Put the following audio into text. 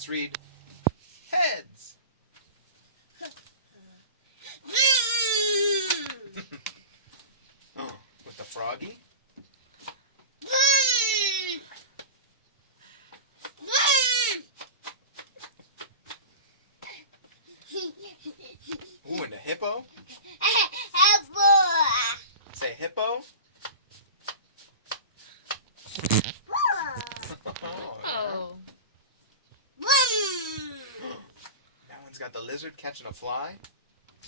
Let's read heads. Oh, with the froggy. Ooh, and the hippo. Say hippo. Oh. That one's got the lizard catching a fly.